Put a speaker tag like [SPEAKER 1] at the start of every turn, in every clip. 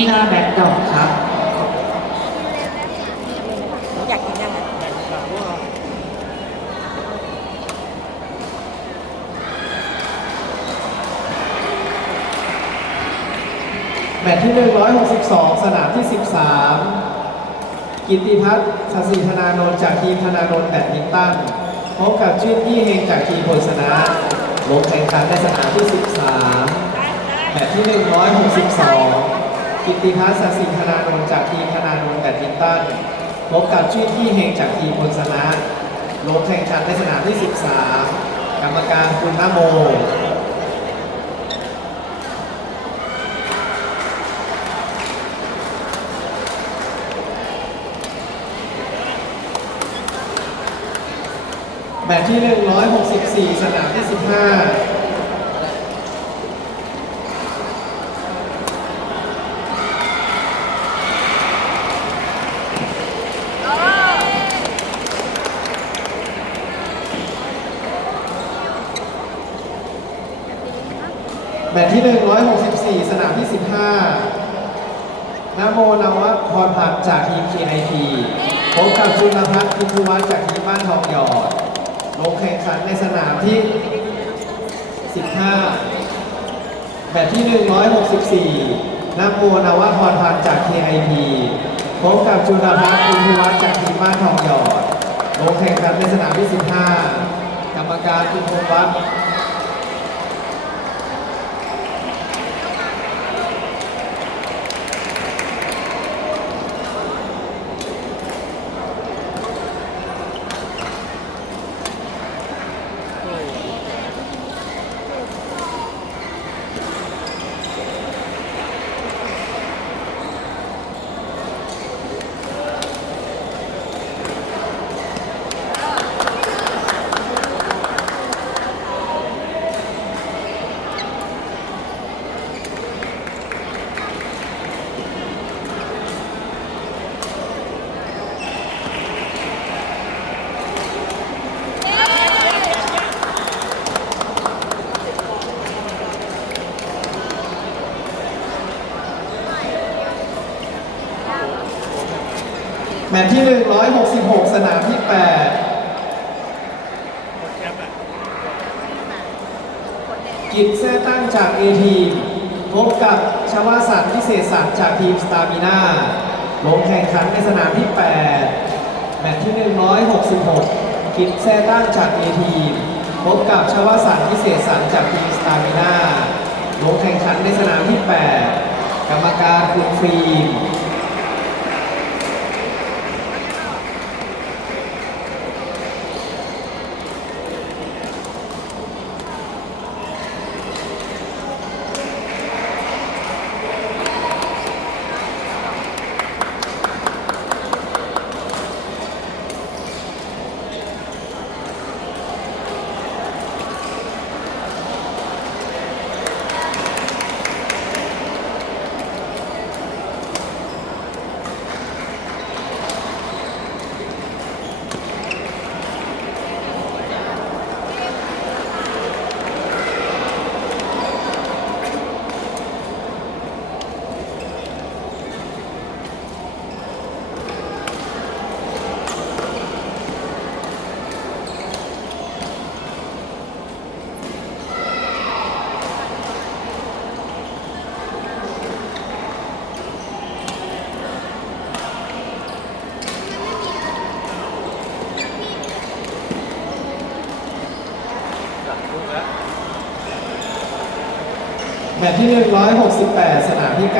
[SPEAKER 1] ที่หน้าแบ็คดรอปครับ
[SPEAKER 2] อยากกินยังไง
[SPEAKER 3] แมตช์ที่ 162 สนามที่ 13 กิตติพัฒน์สศิธนานนท์จากทีมธนานนท์แบดมินตันพบกับชื่นยี่เฮงจากทีมพลสนะลงแข่งขันในสนามที่ 13 แมตช์ที่ 162 กิติพัฒน์สศิธนานนท์จากทีมธนานนท์แบดมินตันพบกับชื่นยี่เฮงจากทีมพลสนะลงแข่งขันในสนามที่ 13 กรรมการคุณนโมแมตช์ที่ 164 สนามที่ 15 ที่ 164 สนามที่ 15นโมนวัฒพรพัฒน์จากทีม KIP พบกับจุลพัฒน์พิทุวัฒน์จากทีมบ้านทองหยอด ลงแข่งขันในสนามที่ 15แมตช์ที่ 164นโมนวัฒพรพัฒน์จาก KIP พบกับจุลพัฒน์พิทุวัฒน์จากทีมบ้านทองหยอด ลงแข่งขันในสนามที่ 15 กรรมการคุณพงษ์วัฒน์ แมตช์ที่ 166 สนามที่ 8 กิจแท้ตั้งจากเอทีพบกับชวาสันพิเศษสันจากทีมสตามิน่าลงแข่งขันในสนามที่ 8 แมตช์ที่ 166 กิจแท้ตั้งจากเอทีพบกับชวาสันพิเศษสันจากทีมสตามิน่าลงแข่งขันในสนามที่ 8 กรรมการคุณฟิล์ม แมตช์ที่ 168 สนามที่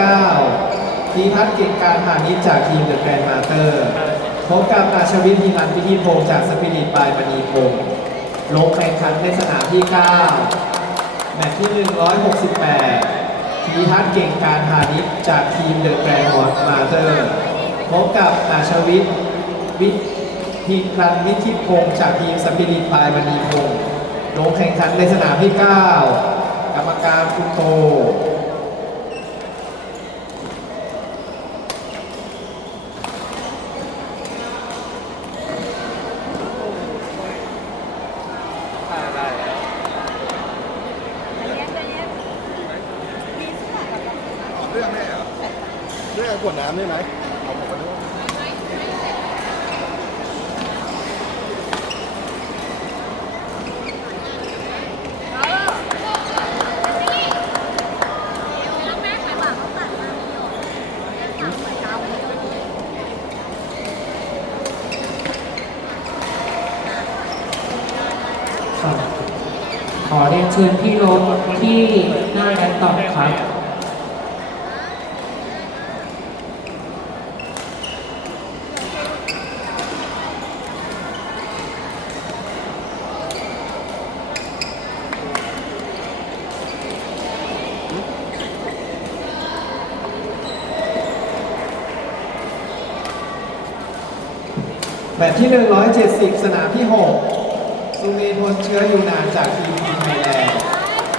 [SPEAKER 3] 9 ทีพัฒน์เก่งการพาณิชย์จากทีมเดอะแกรนด์มาเตอร์พบกับอาชวิทย์ฮิรันพิธีพงศ์จากสปิริตบายมณีพงศ์ลงแข่งขันในสนามที่ 9 แมตช์ที่ 168 ทีพัฒน์เก่งการพาณิชย์จากทีมเดอะแกรนด์มาเตอร์พบกับอาชวิทย์วิทย์ฮิรันวิธีพงศ์จากทีมสปิริตบายมณีพงศ์ลงแข่งขันในสนามที่ 9 กรรมการคุณโต
[SPEAKER 1] ด้วยการกดน้ำได้ไหมเอาผมมาด้วย
[SPEAKER 2] ค่ะขอเรียนเชิญพี่ ลบที่หน้าแอดตอบครับ
[SPEAKER 3] แมตช์ที่ 170 สนามที่ 6 สุเมธนเชื้ออยู่นานจากทีมทีไทยแลนด์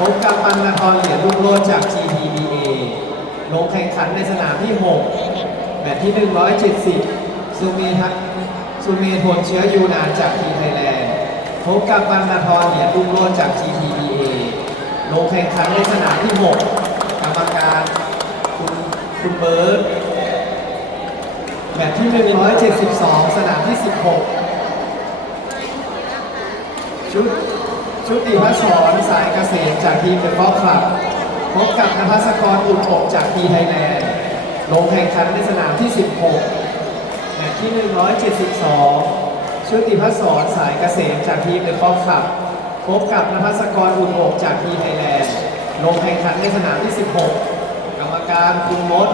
[SPEAKER 3] พบกับปันนาทรเหรียญลูกโลดจาก GTBA ลงแข่งขันในสนามที่ 6แมตช์ที่ 170สุเมทสุเมธนเชื้อยูนานจากทีไทยแลนด์พบกับปันนาทรเหรียญลูกโลดจาก GTBA ลงแข่งขันในสนามที่ 6 กรรมการคุณคุณเบิร์ตแมตช์ที่ 172 สนามที่ 16 ชุด ชุติพัศรสายเกษมจากทีมเดอะฟ็อกคลับ พบกับนภัสกรอุ่นอกจากทีไทยแลนด์ลงแข่งขันในสนามที่ 16แมตช์ที่ 172 ชุติพัศรสายเกษมจากทีมเดอะฟ็อกคลับ พบกับนภัสกรอุ่นอกจากทีไทยแลนด์ลงแข่งขันในสนามที่ 16 กรรมการคุณมด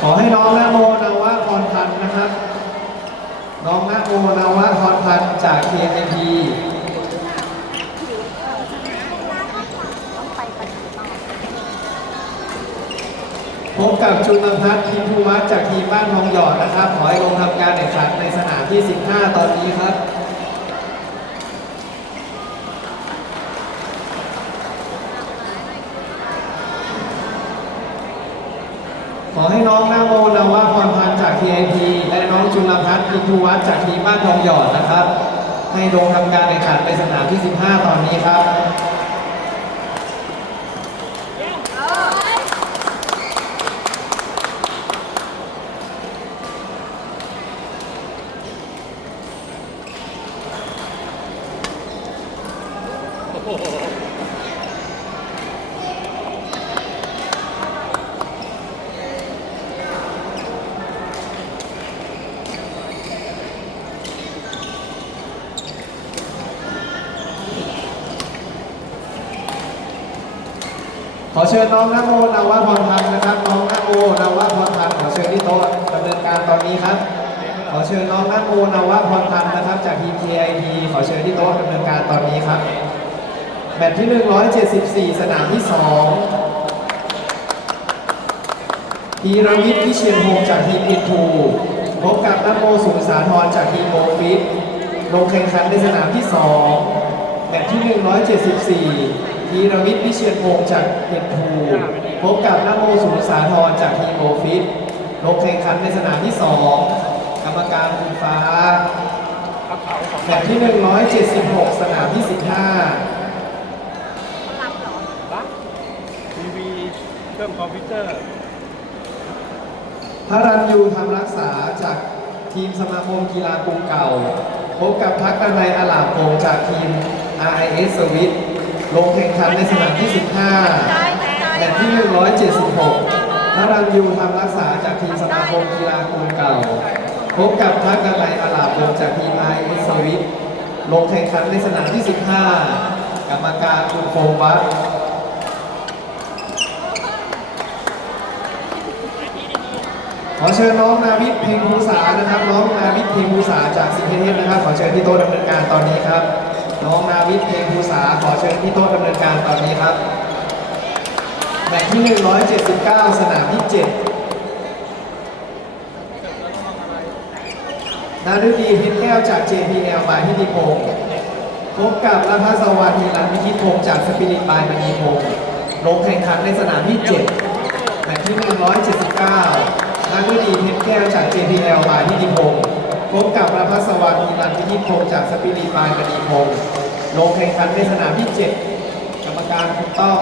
[SPEAKER 3] ขอให้น้องนาโมนาวะพรพันธ์นะครับ น้องนาโมนาวะพรพันธ์จาก KMP พบกับจุลพัฒน์พิมพุวัฒจากทีมบ้านทองหยอดนะครับ ขอให้ลงทำการแข่งขันในสนามที่ 15 ตอนนี้ครับ ขอให้น้องนาโมนาวาพรพันธ์จาก TIP และน้องจุลพัฒน์พิมพุวัฒน์จากทีมบ้านทองหยอดนะครับ ให้ลงทำการแข่งขันในสนามที่ 15 ตอนนี้ครับ เชิญน้องนโมนาวะพรพันธ์นะครับ น้องนโมนาวะพรพันธ์ขอเชิญที่โต๊ะดำเนินการตอนนี้ครับ ขอเชิญน้องนโมนาวะพรพันธ์นะครับ จากทีม KIP ขอเชิญที่โต๊ะดำเนินการตอนนี้ครับแมตช์ที่ 174 สนามที่2พีรวิทย์พิเชียนพงศ์จากทีมอินทูพบกับนโมสุนสาธรจากทีมโมฟิตลงแข่งขันในสนามที่ 2 แมตช์ที่ 174 พีรวิทย์พิเชียนพงศ์จากอินทูพบกับนโมสุนสาธรจากทีมโมฟิตลงแข่งขันในสนามที่ 2 กรรมการคุณฟ้าแมตช์ที่ 176 สนามที่ 15
[SPEAKER 1] ทีวีเครื่องคอมพิวเตอร์
[SPEAKER 3] พระรันยูทำรักษาจากทีมสมาคมกีฬากรุงเก่า พบกับทักกันในอาลามโพงจากทีม RIS Service ลงแข่งขันในสนามที่ 15แมตช์ที่ 176พระรันยูทำรักษาจากทีมสมาคมกีฬากรุงเก่า พบกับทักกันในอาลามโพงจากทีม RIS Service ลงแข่งขันในสนามที่ 15 กรรมการคุณโควัฒน์ขอเชิญน้องนาวิทย์เพ็งภูษานะครับ น้องนาวิทย์เพ็งภูษาจากสิงห์เทพนะครับ ขอเชิญที่โต๊ะดำเนินการตอนนี้ครับ น้องนาวิทย์เพ็งภูษาขอเชิญที่โต๊ะดำเนินการตอนนี้ครับ แมตช์ที่ 179 สนามที่ 7 นาฤดีเพชรแก้วจาก JPL บายพิธิพงศ์พบกับรัฐสวัสดิ์รันพิชิตพงศ์จากสปิริตบายมณีพงศ์ลงแข่งขันในสนามที่ 7 แมตช์ที่ 179นาฤดีเพชรแก้วแก้วจาก JPL บายพิธิพงศ์ พบกับประภัสวรรค์ตันพิยิพงศ์จากสปิริตบายมณีพงศ์ลงแข่งขันในสนามที่ 7 กรรมการคุณต้อง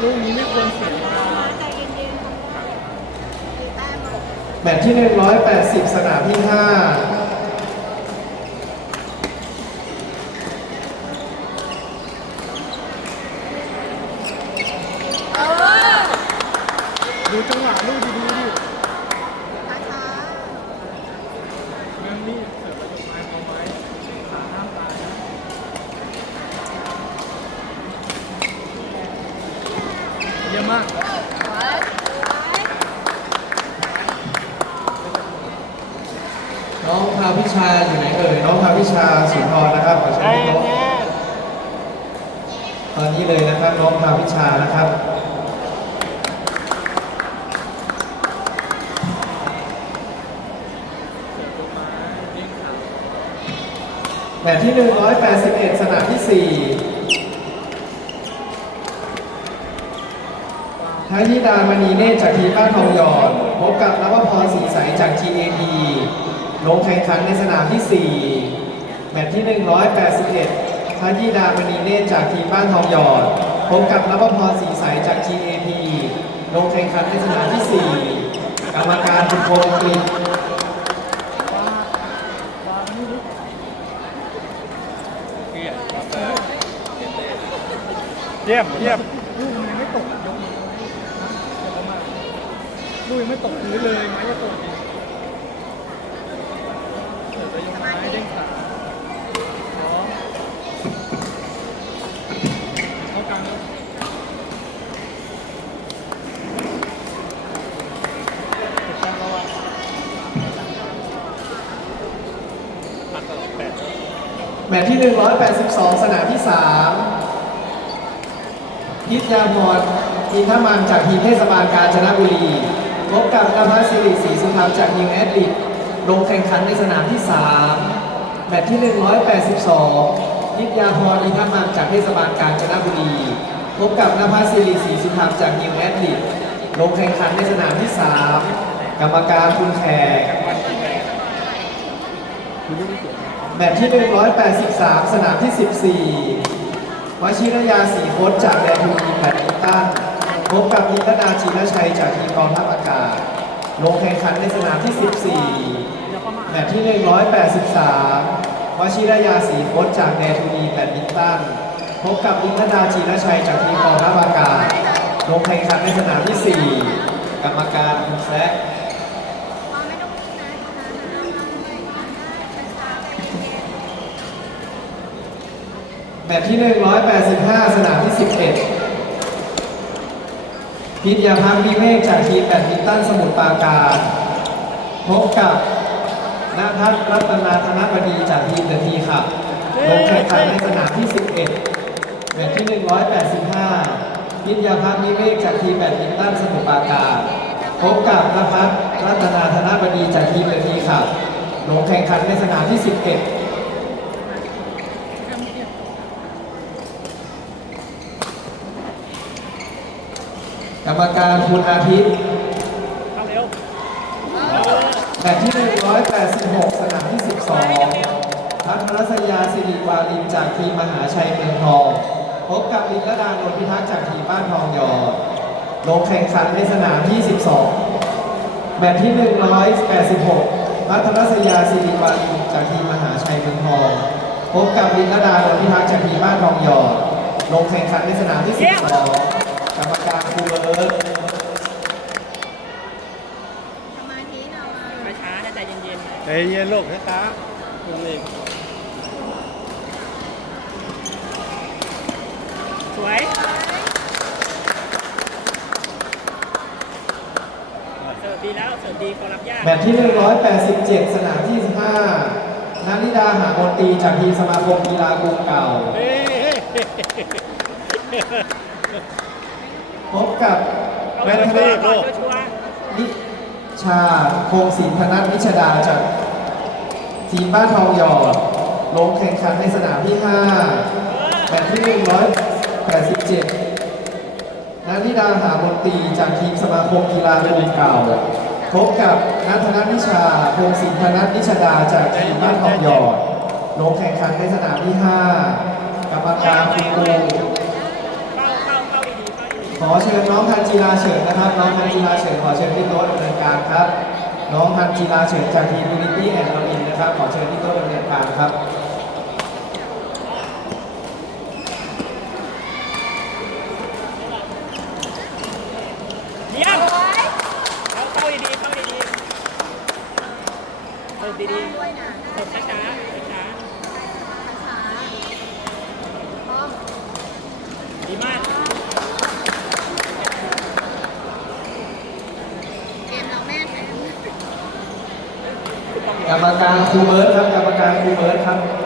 [SPEAKER 1] ลูกนี้ไม่ควรเสีย
[SPEAKER 4] แม
[SPEAKER 3] ตช์ที่ 180 สนามที่
[SPEAKER 1] 5 จังหวะลูกดีๆดิ
[SPEAKER 4] ช้า
[SPEAKER 1] แม่งนี่เสิร์ฟไปตรงไม้พอไม้ขาห้ามตายนะ เยี่ยมมาก
[SPEAKER 3] น้องพาพิชาอยู่ไหนเอ่ยน้องพาพิชาสุนทรนะครับขอเชิญน้องตอนนี้เลยนะครับน้องพาพิชานะครับ
[SPEAKER 1] เสิร์ฟตรงไม้เด้งขา
[SPEAKER 3] แมตช์ที่ 181 สนามที่ 4ท้ายที่ดามณีเนตรจากทีมบ้านทองหยอด พบกับนวพรศรีใสจาก GAP ลงแข่งขันในสนามที่ 4 แมตช์ที่ 181ท้ายที่ดามณีเนตรจากทีมบ้านทองหยอด พบกับนวพรศรีใสจาก GAP ลงแข่งขันในสนามที่ 4 กรรมการคุณพงศ์กฤษ
[SPEAKER 1] เยี่ยมเยี่ยมลูกมันยังไม่ตกยกมือเดี๋ยวเขามาลูกยังไม่ตกพื้นเลยไม้จะตกอีกเสิร์ฟไปยกไม้เด้งขาสองเข้ากลางแล้วถูกต้องแล้วอะปัดตลอดแปด
[SPEAKER 3] แมตช์ที่ 182 สนามที่ 3 พิทยาพรทีมท่ามันจากทีมเทศบาลกาญจนบุรีพบกับนภัสสิริศรีสุธรรมจากนิวแอดดิกลงแข่งขันในสนามที่ 3 แมตช์ที่ 182พิทยาพรทีมท่ามันจากเทศบาลกาญจนบุรีพบกับนภัสสิริศรีสุธรรมจากนิวแอดดิกลงแข่งขันในสนามที่ 3 กรรมการคุณแขกแมตช์ที่ 183 สนามที่ 14 วชิรยาสีโคตจากแดนทูนีแบดมินตันพบกับยินทนาชินชัยจากทีมกองทัพอากาศ ลงแข่งขันในสนามที่ 14 แมตช์ที่ 183 วชิรยาสีโคตจากแดนทูนีแบดมินตันพบกับยินทนาชินชัยจากทีมกองทัพอากาศ ลงแข่งขันในสนามที่ 4 กรรมการคุณแซะ แมตช์ที่ 185 สนามที่ 11 พิทยาพักวิเวกจากทีมแบดมินตันสมุทรปราการพบกับนภัทรรัตนาธนบดีจากทีมเดอะทีครับลงแข่งขันในสนามที่ 11 แมตช์ที่ 185 พิทยาพักวิเวกจากทีมแบดมินตันสมุทรปราการพบกับนภัทรรัตนาธนบดีจากทีมเดอะทีครับลงแข่งขันในสนามที่ 11 กรร มการคุณอาทิตย์
[SPEAKER 1] เข้าเร็ว
[SPEAKER 3] แมตช์ที่ 186 สนามที่ 12พัทรศยาสิริวาลินจากทีมมหาชัยเมืองทอง พบกับลินละดานนท์พิทักษ์จากทีมบ้านทองหยอลงแข่งขันในสนามที่12แมตช์ที่ 186พัทรศยาสิริวาลินจากทีมมหาชัยเมืองทอง พบกับลินละดานนท์พิทักษ์จากทีมบ้านทองหยอลงแข่งขันในสนามที่ 12ก รรมการครูเบิร์ต
[SPEAKER 4] สมาธิหน่อย
[SPEAKER 2] ไม่ช้านะใจเย็นๆ
[SPEAKER 1] ใจเย็นลูกช้าๆคุณเอง
[SPEAKER 2] สวยเสิร์ฟดีแล้วเสิร์ฟดีพอรับยาก
[SPEAKER 3] แมตช์ที่ 187 สนามที่15นานิดาหามนตรีจากทีมสมาคมกีฬากรุงเก่า กับ
[SPEAKER 1] แม่นเทพลูก
[SPEAKER 2] ชัวร์
[SPEAKER 3] นิชาพงศิลพนัทนิชดาจากทีมบ้านทองหยอดลงแข่งขันในสนามที่ 5แมตช์ที่ 187นันทิดาหามนตรีจากทีมสมาคมกีฬากรุงเก่าพบกับนัทนัทนิชาพงศินธนัทนิชดาจากทีมบ้านทองหยอดลงแข่งขันในสนามที่ 5 กรรมการคุณครู ขอเชิญน้องทันจีราเฉิดนะครับ น้องทันจีราเฉิดขอเชิญที่โต๊ะดำเนินการครับ น้องทันจีราเฉิดจากทีมยูนิตี้แอนด์ลอินนะครับ ขอเชิญที่โต๊ะดำเนินการครับ